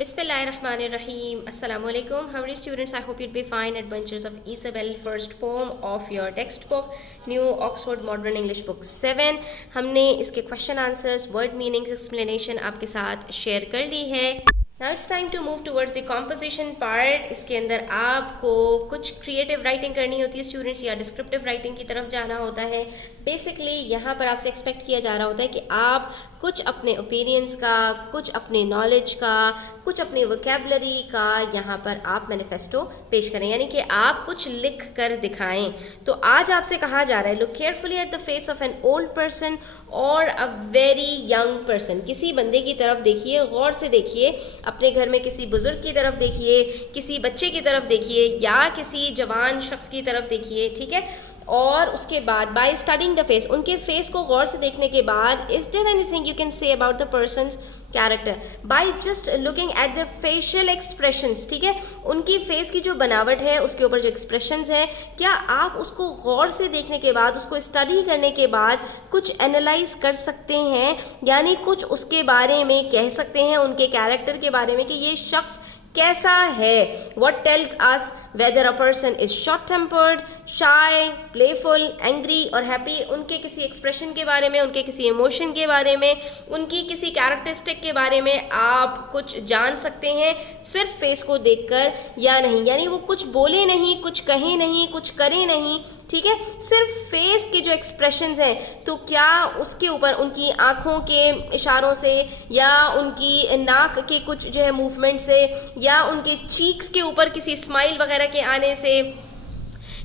Bismillahirrahmanirrahim. Assalamu alaikum. How are you students? I hope you'd be fine. Adventures of Isabel, first poem of your textbook, New Oxford Modern English Book 7. हमने इसके question answers, word meanings, explanation आपके साथ share कर ली है. Now it's time to move towards the composition part. इसके अंदर आपको कुछ क्रिएटिव राइटिंग करनी होती है स्टूडेंट्स, या डिस्क्रिप्टिव राइटिंग की तरफ जाना होता है. बेसिकली यहाँ पर आपसे एक्सपेक्ट किया जा रहा होता है कि आप कुछ अपने ओपिनियंस का, कुछ अपने नॉलेज का, कुछ अपनी वोकैबुलरी का यहाँ पर आप मैनिफेस्टो पेश करें, यानी कि आप कुछ लिख कर दिखाएं. तो आज आपसे कहा जा रहा है, look carefully at the face of an old person और अ वेरी यंग पर्सन. किसी बंदे की तरफ देखिए, गौर से देखिए. अपने घर में किसी बुजुर्ग की तरफ देखिए, किसी बच्चे की तरफ देखिए, या किसी जवान शख्स की तरफ देखिए. ठीक है. और उसके बाद बाय स्टडिंग द फेस, उनके फेस को गौर से देखने के बाद, is there anything you can say about the person's character by just looking at the facial expressions. ठीक है. उनकी फेस की जो बनावट है, उसके ऊपर जो एक्सप्रेशंस है, क्या आप उसको गौर से देखने के बाद, उसको स्टडी करने के बाद कुछ एनालाइज कर सकते हैं, यानी कुछ उसके बारे में कह सकते हैं, उनके कैरेक्टर के बारे में कि ये शख्स कैसा है. What tells us whether a person is short tempered, shy, playful, angry और हैप्पी. उनके किसी एक्सप्रेशन के बारे में, उनके किसी इमोशन के बारे में, उनकी किसी कैरेक्टरिस्टिक के बारे में आप कुछ जान सकते हैं सिर्फ फेस को देखकर, या नहीं. यानी वो कुछ बोले नहीं, कुछ कहे नहीं, कुछ करे नहीं. ठीक है. सिर्फ फेस के जो एक्सप्रेशंस हैं, तो क्या उसके ऊपर उनकी आँखों के इशारों से, या उनकी नाक के कुछ जो है मूवमेंट से, या उनके चीक्स के ऊपर किसी स्माइल वगैरह के आने से,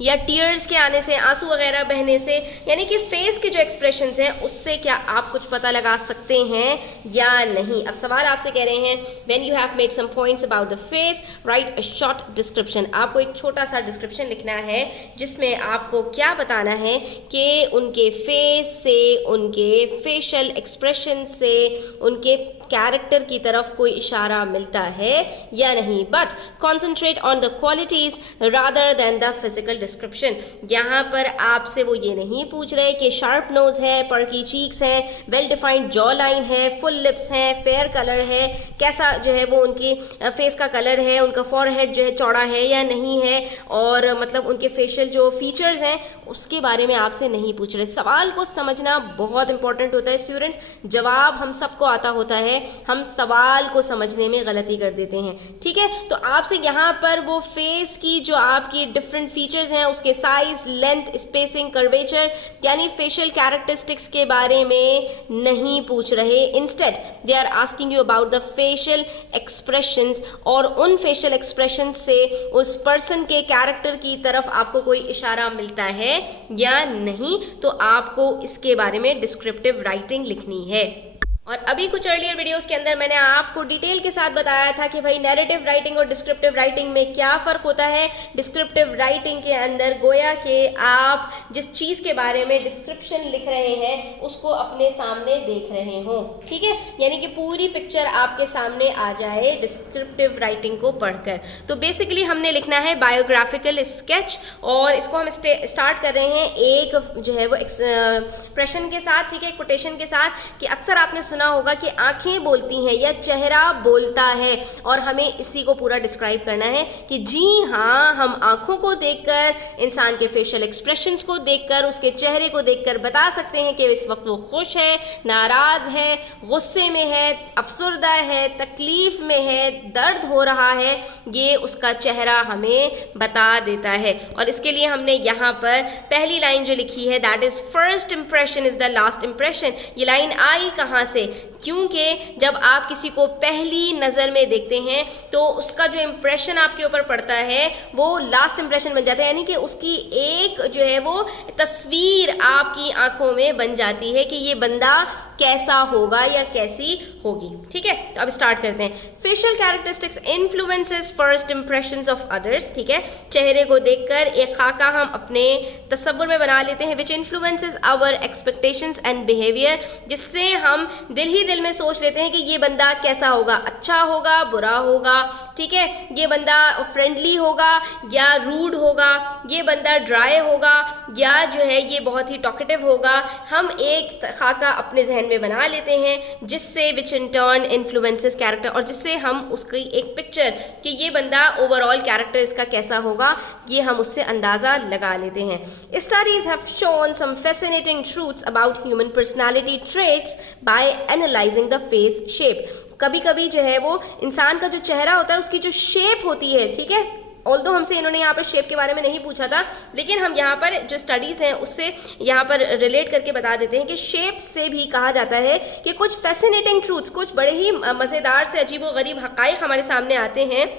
या टीयर्स के आने से, आंसू वगैरह बहने से, यानी कि फेस के जो एक्सप्रेशंस हैं उससे क्या आप कुछ पता लगा सकते हैं या नहीं. अब सवाल आपसे कह रहे हैं, when you have made some points about the face write a short description. आपको एक छोटा सा डिस्क्रिप्शन लिखना है जिसमें आपको क्या बताना है कि उनके फेस से, उनके फेशियल एक्सप्रेशन से, उनके कैरेक्टर की तरफ कोई इशारा मिलता है या नहीं. But concentrate on the qualities rather than the physical description. यहाँ पर आपसे वो ये नहीं पूछ रहे कि शार्प नोज है, पर्की चीक्स हैं, वेल डिफाइंड जॉ लाइन है, फुल लिप्स हैं, फेयर कलर है, कैसा जो है वो उनकी फेस का कलर है, उनका फॉरहेड जो है चौड़ा है या नहीं है, और मतलब उनके फेशियल जो फीचर्स हैं उसके बारे में आपसे नहीं पूछ रहे. सवाल को समझना बहुत इंपॉर्टेंट होता है स्टूडेंट्स. जवाब हम सबको आता होता है, हम सवाल को समझने में गलती कर देते हैं. ठीक है. तो आपसे यहाँ पर वो फेस की जो आपकी डिफरेंट फीचर्स हैं, उसके साइज, लेंथ, स्पेसिंग, कर्वेचर, यानी फेशियल कैरेक्टरिस्टिक्स के बारे में नहीं पूछ रहे. Instead they are asking you about the facial expressions, और उन फेशियल एक्सप्रेशंस से उस पर्सन के कैरेक्टर की तरफ आपको कोई इशारा मिलता है या नहीं, तो आपको इसके बारे में डिस्क्रिप्टिव राइटिंग लिखनी है. और अभी कुछ अर्लियर वीडियोस के अंदर मैंने आपको डिटेल के साथ बताया था कि भाई नैरेटिव राइटिंग और डिस्क्रिप्टिव राइटिंग में क्या फ़र्क होता है. डिस्क्रिप्टिव राइटिंग के अंदर गोया कि आप जिस चीज़ के बारे में डिस्क्रिप्शन लिख रहे हैं उसको अपने सामने देख रहे हो. ठीक है. यानी कि पूरी पिक्चर आपके सामने आ जाए डिस्क्रिप्टिव राइटिंग को पढ़कर. तो बेसिकली हमने लिखना है बायोग्राफिकल स्केच, और इसको हम स्टार्ट कर रहे हैं एक जो है वो एक्सप्रेशन के साथ. ठीक है. कोटेशन के साथ, कि अक्सर आपने सुना होगा कि आंखें बोलती हैं या चेहरा बोलता है, और हमें इसी को पूरा डिस्क्राइब करना है कि जी हाँ, हम आंखों को देखकर, इंसान के फेशियल एक्सप्रेशंस को देखकर, उसके चेहरे को देखकर बता सकते हैं कि इस वक्त वो खुश है, नाराज है, गुस्से में है, अफसरदा है, तकलीफ में है, दर्द हो रहा है. ये उसका चेहरा हमें बता देता है. और इसके लिए हमने यहाँ पर पहली लाइन जो लिखी है, that is first impression is the last impression. ये लाइन आई कहाँ से? क्योंकि जब आप किसी को पहली नज़र में देखते हैं तो उसका जो इम्प्रेशन आपके ऊपर पड़ता है वो लास्ट इम्प्रेशन बन जाता है, यानी कि उसकी एक जो है वो तस्वीर आपकी आंखों में बन जाती है कि ये बंदा कैसा होगा या कैसी होगी. ठीक है. तो अब स्टार्ट करते हैं. Facial characteristics influences first impressions of others. ठीक है. चेहरे को देखकर एक खाका हम अपने तस्वुर में बना लेते हैं, which influences our expectations and behaviour, जिससे हम दिल ही दिल में सोच लेते हैं कि ये बंदा कैसा होगा, अच्छा होगा, बुरा होगा, ठीक है, ये बंदा फ्रेंडली होगा या रूड होगा, ये बंदा ड्राई होगा या जो है ये बहुत ही टॉकेटिव होगा। हम एक खाका अपने जहन में बना लेते हैं जिससे विच इन टर्न इन्फ्लुएंसेस कैरेक्टर, और जिससे हम उसकी एक पिक्चर कि ये बंदा ओवरऑल कैरेक्टर इसका कैसा होगा ये हम उससे अंदाज़ा लगा लेते हैं। Studies have shown some fascinating truths about human personality traits by analysing the face shape. कभी कभी जो है वो इंसान का जो चेहरा होता है उसकी जो शेप होती है, ठीक है, ऑल्दो हमसे इन्होंने यहाँ पर शेप के बारे में नहीं पूछा था, लेकिन हम यहाँ पर जो स्टडीज़ हैं उससे यहाँ पर रिलेट करके बता देते हैं कि शेप से भी कहा जाता है कि कुछ फैसिनेटिंग ट्रूथ्स, कुछ बड़े ही मज़ेदार से अजीब व गरीब हक़ाइक़ हमारे सामने आते हैं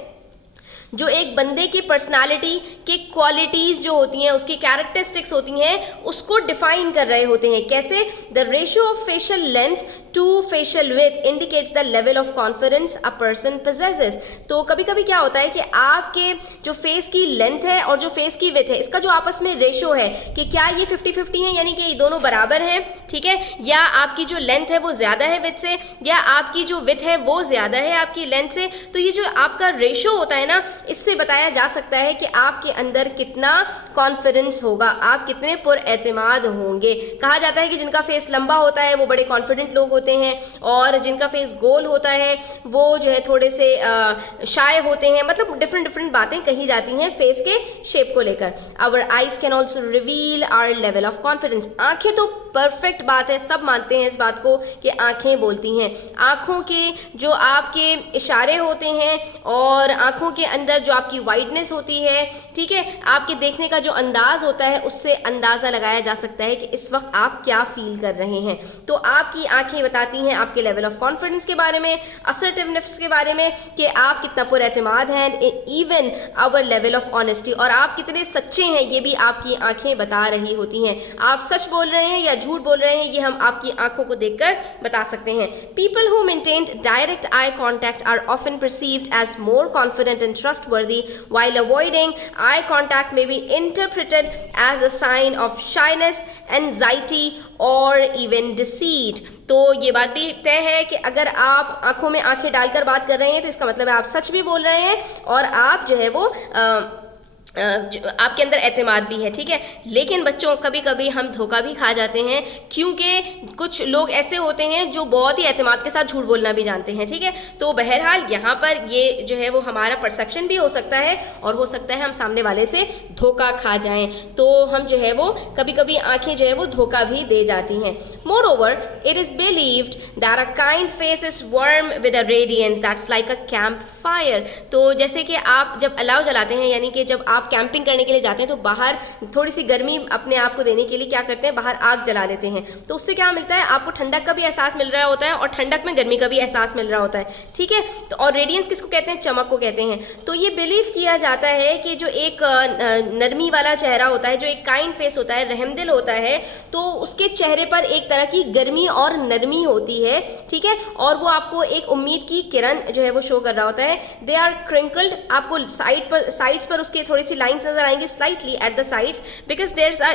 जो एक बंदे की पर्सनालिटी के क्वालिटीज़ जो होती हैं, उसकी कैरेक्टरिस्टिक्स होती हैं, उसको डिफाइन कर रहे होते हैं। कैसे? The ratio of facial length to facial width indicates the level of confidence a person possesses. तो कभी कभी क्या होता है कि आपके जो फेस की लेंथ है और जो फेस की विड्थ है, इसका जो आपस में रेशियो है कि क्या ये 50-50 है, यानी कि ये दोनों बराबर हैं, ठीक है, या आपकी जो लेंथ है वो ज़्यादा है विड्थ से, या आपकी जो विड्थ है वो ज़्यादा है आपकी लेंथ से। तो ये जो आपका रेशियो होता है ना, इससे बताया जा सकता है कि आपके अंदर कितना कॉन्फिडेंस होगा, आप कितने पुरएतमाद होंगे। कहा जाता है कि जिनका फेस लंबा होता है वो बड़े कॉन्फिडेंट लोग होते हैं, और जिनका फेस गोल होता है वो जो है थोड़े से शाय होते हैं। मतलब डिफरेंट बातें कही जाती हैं फेस के शेप को लेकर। Our eyes can also reveal our level of confidence. आंखें तो परफेक्ट बात है, सब मानते हैं इस बात को कि आंखें बोलती हैं। आंखों के जो आपके इशारे होते हैं और आंखों के अंदर जो आपकी वाइडनेस होती है, ठीक है, आपके देखने का जो अंदाज होता है, उससे अंदाज़ा लगाया जा सकता है कि इस वक्त आप क्या फील कर रहे हैं। तो आपकी आंखें बताती हैं आपके लेवल ऑफ कॉन्फिडेंस के बारे में, असर्टिवनेस के बारे में कि आप कितना पुरएतमाद हैं, even our level of honesty, और आप कितने सच्चे हैं ये भी आपकी आंखें बता रही होती हैं। आप सच बोल रहे हैं या झूठ बोल रहे हैं ये हम आपकी आंखों को देखकर बता सकते हैं। People who maintain direct eye contact are often perceived as more confident and trustworthy, while avoiding eye contact may be interpreted as a sign of shyness, anxiety or even deceit। तो ये बात भी तय है कि अगर आप आंखों में आंखें डालकर बात कर रहे हैं तो इसका मतलब है आप सच भी बोल रहे हैं और आप जो है वो आपके अंदर एतमाद भी है, ठीक है। लेकिन बच्चों कभी कभी हम धोखा भी खा जाते हैं, क्योंकि कुछ लोग ऐसे होते हैं जो बहुत ही एतमाद के साथ झूठ बोलना भी जानते हैं, ठीक है। तो बहरहाल यहाँ पर ये जो है वो हमारा परसेप्शन भी हो सकता है और हो सकता है हम सामने वाले से धोखा खा जाएं, तो हम जो है वो कभी कभी आंखें जो है वो धोखा भी दे जाती हैं। Moreover it is believed that a kind face is warm with a radiance that's like a campfire. तो जैसे कि आप जब अलाव जलाते हैं, यानी कि जब आप कैंपिंग करने के लिए जाते हैं तो बाहर थोड़ी सी गर्मी अपने आप को देने के लिए क्या करते हैं, बाहर आग जला लेते हैं। तो उससे क्या मिलता है, आपको ठंडक का भी एहसास मिल रहा होता है और ठंडक में गर्मी का भी एहसास मिल रहा होता है, ठीक है। तो और रेडियंस किसको कहते हैं, चमक को कहते हैं। तो ये बिलीव किया जाता है कि जो एक नरमी वाला चेहरा होता है, जो एक काइंड फेस होता है, रहमदिल होता है, तो उसके चेहरे पर एक तरह की गर्मी और नरमी होती है, ठीक है, और वो आपको एक उम्मीद की किरण जो है वो शो कर रहा होता है। दे आर क्रिंकल्ड, आपको साइड्स पर उसके थोड़ी सी लाइंस नजर आएंगी, slightly at the sides, because there is a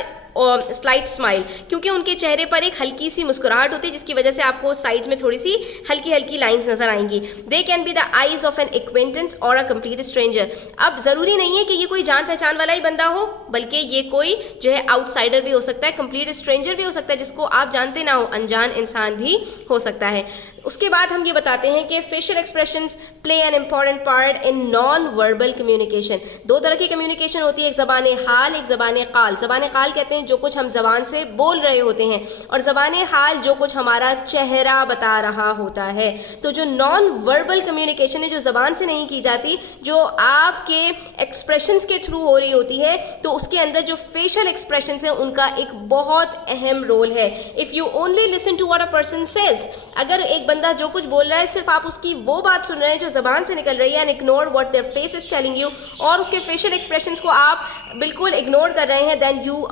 slight smile, क्योंकि उनके चेहरे पर एक हल्की सी मुस्कुराहट होती है जिसकी वजह से आपको साइड्स में थोड़ी सी हल्की हल्की लाइंस नजर आएंगी। They can be the eyes of an acquaintance और अ कंप्लीट स्ट्रेंजर। अब ज़रूरी नहीं है कि ये कोई जान पहचान वाला ही बंदा हो, बल्कि ये कोई जो है आउटसाइडर भी हो सकता है, कंप्लीट स्ट्रेंजर भी हो सकता है, जिसको आप जानते ना हो, अनजान इंसान भी हो सकता है। उसके बाद हम ये बताते हैं कि facial expressions play an important part in non verbal communication. दो तरह की कम्युनिकेशन होती है, एक ज़बान हाल, एक ज़बान काल। ज़बान काल कहते हैं जो कुछ हम ज़बान से बोल रहे होते हैं, और ज़बान हाल जो कुछ हमारा चेहरा बता रहा होता है। तो जो नॉन वर्बल कम्युनिकेशन है, जो ज़बान से नहीं की जाती, जो आपके एक्सप्रेशंस के थ्रू हो रही होती है, तो उसके अंदर जो फेशियल एक्सप्रेशंस हैं उनका एक बहुत अहम रोल है। If you only listen to what a person says, अगर एक बंदा जो कुछ बोल रहा है सिर्फ आप उसकी वो बात सुन रहे हैं जो ज़बान से निकल रही है, and ignore what their face is telling you, और उसके फेशियल एक्सप्रेशंस को आप बिल्कुल इग्नोर कर रहे हैं, then you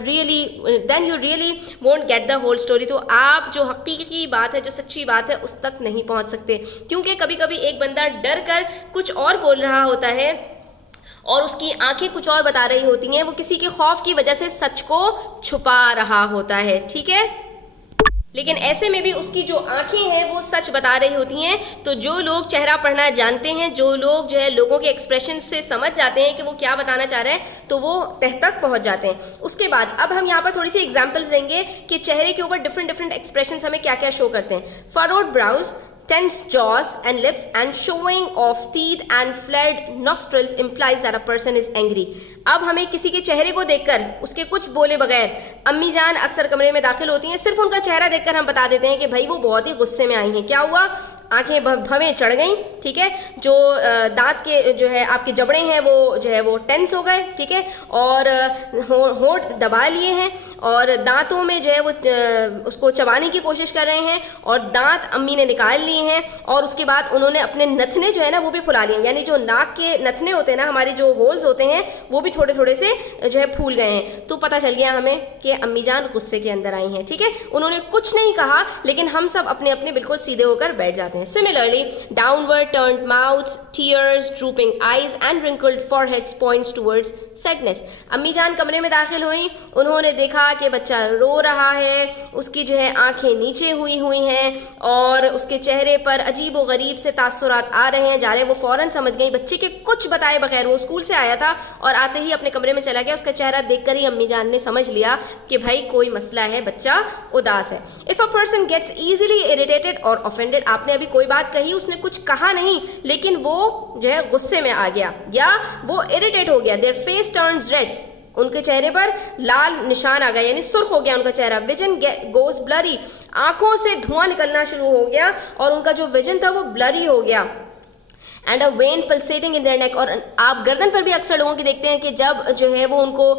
really won't get the whole story. तो आप जो हकीकी बात है, जो सच्ची बात है, उस तक नहीं पहुंच सकते, क्योंकि कभी कभी एक बंदा डर कर कुछ और बोल रहा होता है और उसकी आंखें कुछ और बता रही होती हैं, वो किसी के खौफ की वजह से सच को छुपा रहा होता है, ठीक है। लेकिन ऐसे में भी उसकी जो आंखें हैं वो सच बता रही होती हैं। तो जो लोग चेहरा पढ़ना जानते हैं, जो लोग जो है लोगों के एक्सप्रेशन से समझ जाते हैं कि वो क्या बताना चाह रहे हैं, तो वो तह तक पहुंच जाते हैं। उसके बाद अब हम यहाँ पर थोड़ी सी एग्जांपल्स देंगे कि चेहरे के ऊपर डिफरेंट एक्सप्रेशंस हमें क्या क्या शो करते हैं। Furrowed brows, tense jaws and lips and showing of teeth and flared nostrils implies that a person is angry। अब हमें किसी के चेहरे को देखकर उसके कुछ बोले बगैर, अम्मी जान अक्सर कमरे में दाखिल होती हैं, सिर्फ उनका चेहरा देखकर हम बता देते हैं कि भाई वो बहुत ही गुस्से में आई हैं। क्या हुआ? आंखें भवें चढ़ गई, ठीक है, जो दांत के जो है आपके जबड़े हैं वो जो है वो टेंस हो गए, ठीक है, और होंठ दबा लिए हैं और दांतों में जो है वो उसको चबाने की कोशिश कर रहे हैं और दांत अम्मी ने निकाल लिए हैं और उसके बाद उन्होंने अपने नथने जो है ना वो भी फुला लिए, यानी जो नाक के नथने होते हैं ना, हमारे जो होल्स होते हैं वो भी थोड़े थोड़े से जो है फूल गए हैं। तो पता चल गया हमें कि अम्मी जान गुस्से के अंदर आई हैं, ठीक है। उन्होंने कुछ नहीं कहा लेकिन हम सब अपने अपने बिल्कुल सीधे होकर बैठ जाते हैं। Similarly, downward turned mouths, tears, drooping eyes and wrinkled foreheads points towards sadness। अम्मी जान कमरे में दाखिल हुई, उन्होंने देखा कि बच्चा रो रहा है, उसकी जो है आंखें नीचे हुई हैं और उसके चेहरे पर अजीब व गरीब से तासुरात आ रहे हैं, जा रहे हैं। वो फौरन समझ गई, बच्चे के कुछ बताए बगैर वो स्कूल से आया था और आते ही अपने कमरे में चला गया। उसका चेहरा देखकर ही अम्मी जान ने समझ लिया कि भाई कोई मसला है, बच्चा उदास है। If a person gets easily irritated और ऑफेंडेड, आपने अभी कोई बात कही, उसने कुछ कहा नहीं लेकिन वो जो है गुस्से में आ गया या वो इरिटेट हो गया, देयर फेस टर्न्स रेड, उनके चेहरे पर लाल निशान आ गया, यानी सुर्ख हो गया उनका चेहरा। विजन गोज ब्लरी, आंखों से धुआं निकलना शुरू हो गया और उनका जो विजन था वो ब्लरी हो गया। And a when pulsating in their neck, और आप गर्दन पर भी अक्सर लोगों की देखते हैं कि जब जो है वो उनको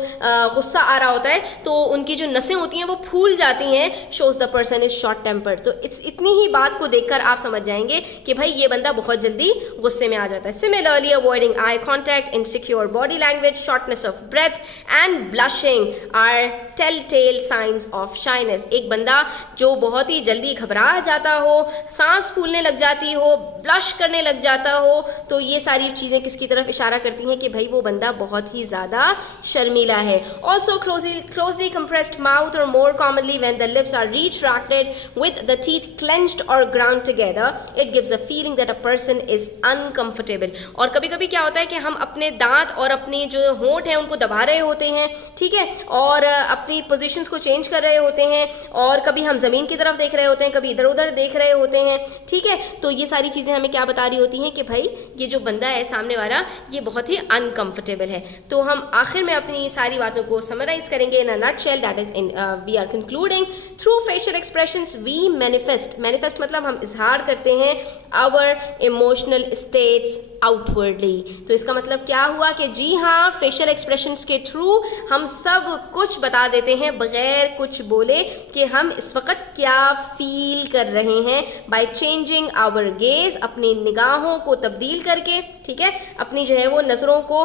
गुस्सा आ रहा होता है तो उनकी जो नसें होती हैं वो फूल जाती हैं। Shows the person is short tempered. तो इतनी ही बात को देखकर आप समझ जाएंगे कि भाई ये बंदा बहुत जल्दी गुस्से में आ जाता है। Similarly avoiding eye contact, insecure body language, shortness of breath and blushing are tell tell signs of shyness. एक बंदा जो बहुत ही जल्दी घबरा जाता हो, सांस फूलने लग जाती हो, ब्लश करने लग जाता हो, तो ये सारी चीज़ें किसकी तरफ इशारा करती हैं कि भाई वो बंदा बहुत ही ज़्यादा शर्मीला है। ऑल्सो क्लोजली कंप्रेस्ड माउथ और more commonly when the lips are retracted with the teeth clenched और ground together, it gives a feeling that a person is uncomfortable. और कभी कभी क्या होता है कि हम अपने दांत और अपनी जो होंठ हैं उनको दबा रहे होते हैं, ठीक है, और अपनी पोजीशंस को चेंज कर रहे होते हैं और कभी हम ज़मीन की तरफ देख रहे होते हैं, कभी इधर उधर देख रहे होते हैं, ठीक है। तो ये सारी चीज़ें हमें क्या बता रही होती हैं कि भाई ये जो बंदा है सामने वाला ये बहुत ही अनकंफर्टेबल है। तो हम आखिर में अपनी सारी बातों को समराइज करेंगे in a nutshell, that is in we are concluding through facial expressions we manifest मतलब हम इजहार करते हैं आवर इमोशनल स्टेट्स आउटवर्डली। तो इसका मतलब क्या हुआ कि जी हाँ, फेशियल एक्सप्रेशंस के थ्रू हम सब कुछ बता देते हैं बगैर कुछ बोले कि हम इस वक्त क्या फील कर रहे हैं, बाय चेंजिंग आवर गेज, अपनी निगाहों को तब्दील करके, ठीक है, अपनी जो है वो नज़रों को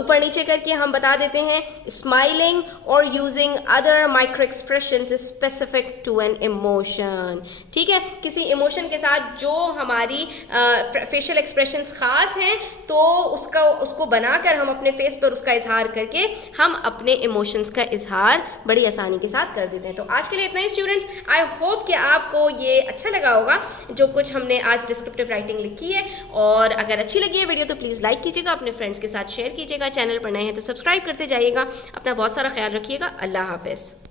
ऊपर नीचे करके हम बता देते हैं। स्माइलिंग और using other micro expressions specific to an emotion, ठीक है, किसी इमोशन के साथ जो हमारी फेशियल एक्सप्रेशंस खास हैं तो उसको बनाकर हम अपने फेस पर उसका इजहार करके हम अपने इमोशंस का इजहार बड़ी आसानी के साथ कर देते हैं। तो आज के लिए इतना ही स्टूडेंट्स, आई होप कि आपको ये अच्छा लगा होगा जो कुछ हमने आज डिस्क्रिप्टिव राइटिंग लिखी है। और अगर अच्छी लगी है वीडियो तो प्लीज़ लाइक कीजिएगा, अपने फ्रेंड्स के साथ शेयर कीजिएगा, चैनल पर नए हैं तो सब्सक्राइब करते जाइएगा। अपना बहुत सारा ख्याल रखिएगा। अल्लाह हाफिज़।